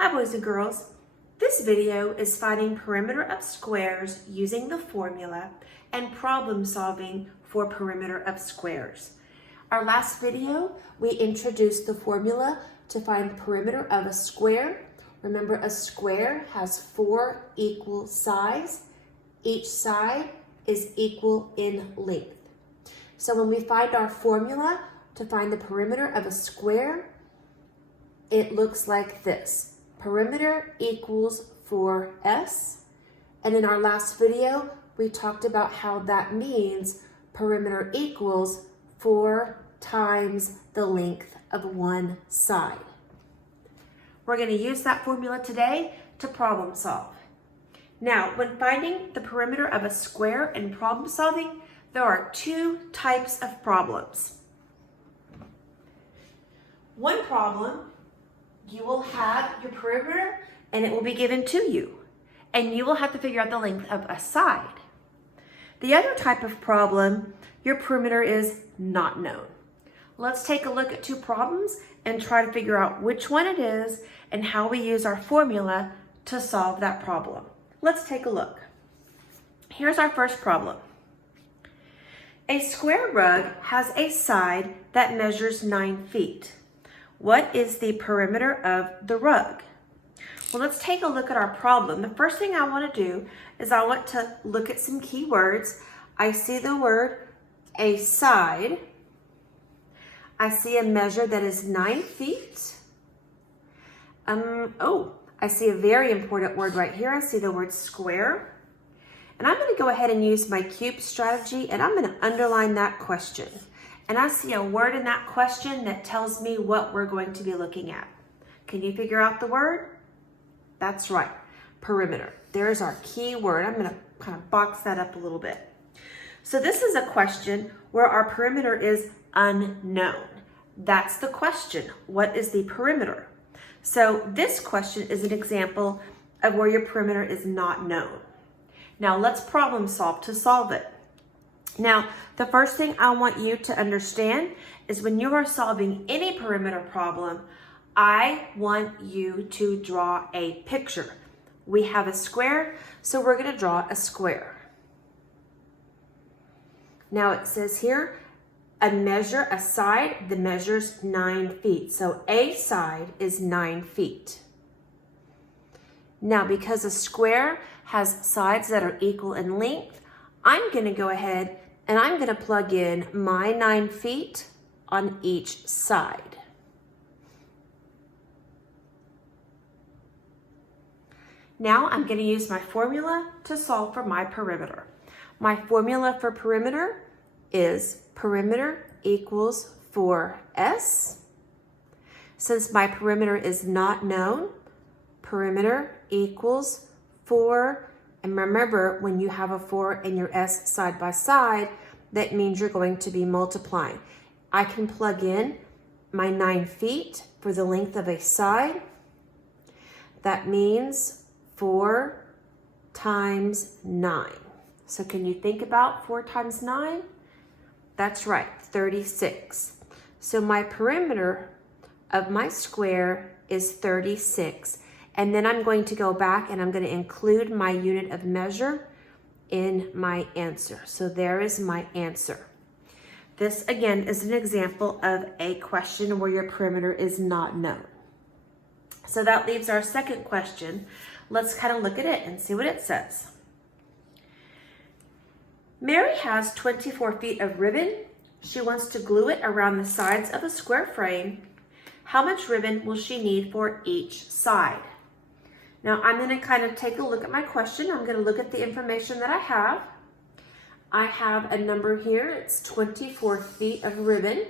Hi boys and girls. This video is finding perimeter of squares using the formula and problem solving for perimeter of squares. Our last video, we introduced the formula to find perimeter of a square. Remember, a square has 4 equal sides. Each side is equal in length. So when we find our formula to find the perimeter of a square, it looks like this. Perimeter equals 4s. And in our last video, we talked about how that means perimeter equals 4 times the length of one side. We're going to use that formula today to problem solve. Now, when finding the perimeter of a square in problem solving, there are 2 types of problems. One problem, you will have your perimeter and it will be given to you, and you will have to figure out the length of a side. The other type of problem, your perimeter is not known. Let's take a look at 2 problems and try to figure out which one it is and how we use our formula to solve that problem. Let's take a look. Here's our first problem. A square rug has a side that measures 9 feet. What is the perimeter of the rug? Well, let's take a look at our problem. The first thing I want to do is I want to look at some key words. I see the word a side. I see a measure that is 9 feet. I see a very important word right here. I see the word square. And I'm going to go ahead and use my cube strategy, and I'm going to underline that question. And I see a word in that question that tells me what we're going to be looking at. Can you figure out the word? That's right, perimeter. There's our key word. I'm going to kind of box that up a little bit. So this is a question where our perimeter is unknown. That's the question. What is the perimeter? So this question is an example of where your perimeter is not known. Now let's problem solve to solve it. Now, the first thing I want you to understand is when you are solving any perimeter problem, I want you to draw a picture. We have a square, so we're going to draw a square. Now it says here, a side that measures 9 feet. So a side is 9 feet. Now, because a square has sides that are equal in length, I'm going to go ahead and I'm going to plug in my 9 feet on each side. Now I'm going to use my formula to solve for my perimeter. My formula for perimeter is perimeter equals 4s. Since my perimeter is not known, perimeter equals 4. And remember, when you have a 4 and your s side by side, that means you're going to be multiplying. I can plug in my 9 feet for the length of a side. That means 4 times 9. So can you think about 4 times 9? That's right, 36. So my perimeter of my square is 36. And then I'm going to go back and I'm going to include my unit of measure in my answer. So there is my answer. This again is an example of a question where your perimeter is not known. So that leaves our second question. Let's kind of look at it and see what it says. Mary has 24 feet of ribbon. She wants to glue it around the sides of a square frame. How much ribbon will she need for each side? Now I'm going to kind of take a look at my question. I'm going to look at the information that I have. I have a number here. It's 24 feet of ribbon.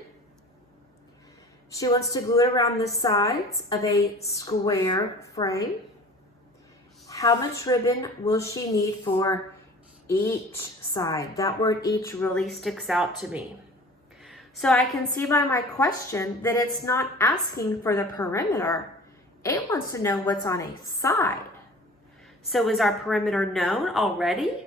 She wants to glue it around the sides of a square frame. How much ribbon will she need for each side? That word each really sticks out to me. So I can see by my question that it's not asking for the perimeter. It wants to know what's on a side. So is our perimeter known already?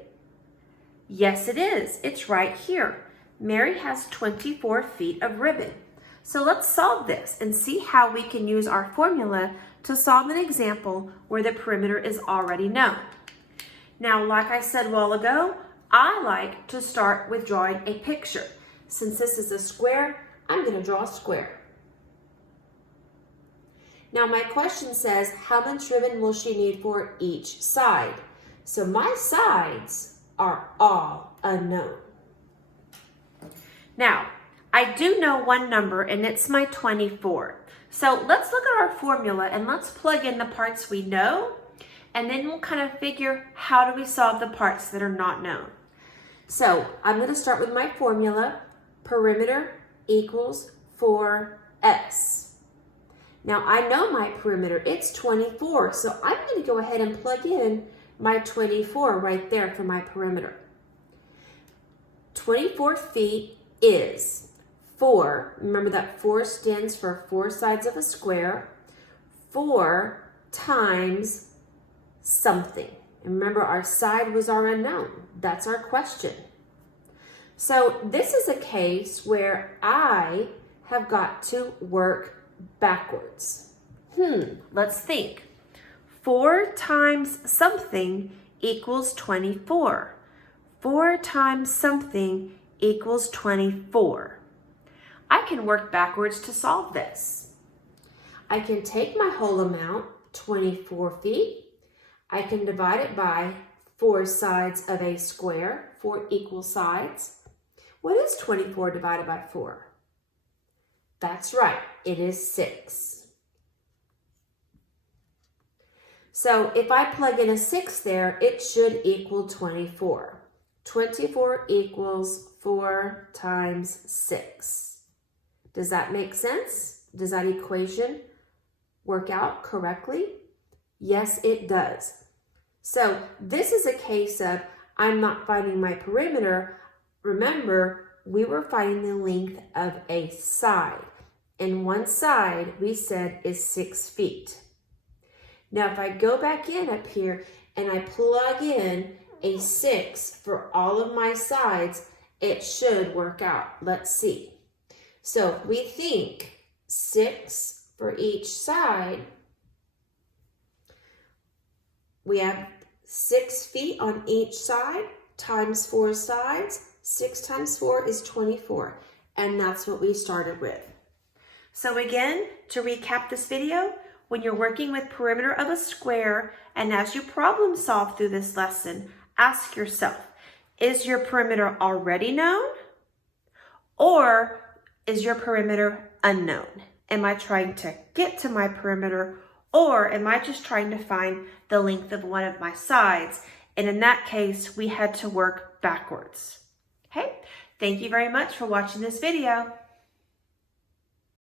Yes, it is. It's right here. Mary has 24 feet of ribbon. So let's solve this and see how we can use our formula to solve an example where the perimeter is already known. Now, like I said a while ago, I like to start with drawing a picture. Since this is a square, I'm going to draw a square. Now my question says, how much ribbon will she need for each side? So my sides are all unknown. Now, I do know one number, and it's my 24. So let's look at our formula and let's plug in the parts we know, and then we'll kind of figure how do we solve the parts that are not known. So I'm going to start with my formula. Perimeter equals 4s. Now I know my perimeter, it's 24, so I'm going to go ahead and plug in my 24 right there for my perimeter. 24 feet is 4, remember that 4 stands for 4 sides of a square, 4 times something. And remember, our side was our unknown. That's our question. So this is a case where I have got to work backwards. Let's think. 4 times something equals 24. 4 times something equals 24. I can work backwards to solve this. I can take my whole amount, 24 feet. I can divide it by 4 sides of a square, 4 equal sides. What is 24 divided by 4? That's right, it is 6. So if I plug in a 6 there, it should equal 24. 24 equals 4 times 6. Does that make sense? Does that equation work out correctly? Yes, it does. So this is a case of I'm not finding my perimeter. Remember, we were finding the length of a side. And one side, we said, is 6 feet. Now, if I go back in up here and I plug in a 6 for all of my sides, it should work out. Let's see. So if we think 6 for each side, we have 6 feet on each side times 4 sides. 6 times 4 is 24, and that's what we started with. So again, to recap this video, when you're working with perimeter of a square, and as you problem solve through this lesson, ask yourself, is your perimeter already known? Or is your perimeter unknown? Am I trying to get to my perimeter, or am I just trying to find the length of one of my sides? And in that case, we had to work backwards. Okay, thank you very much for watching this video.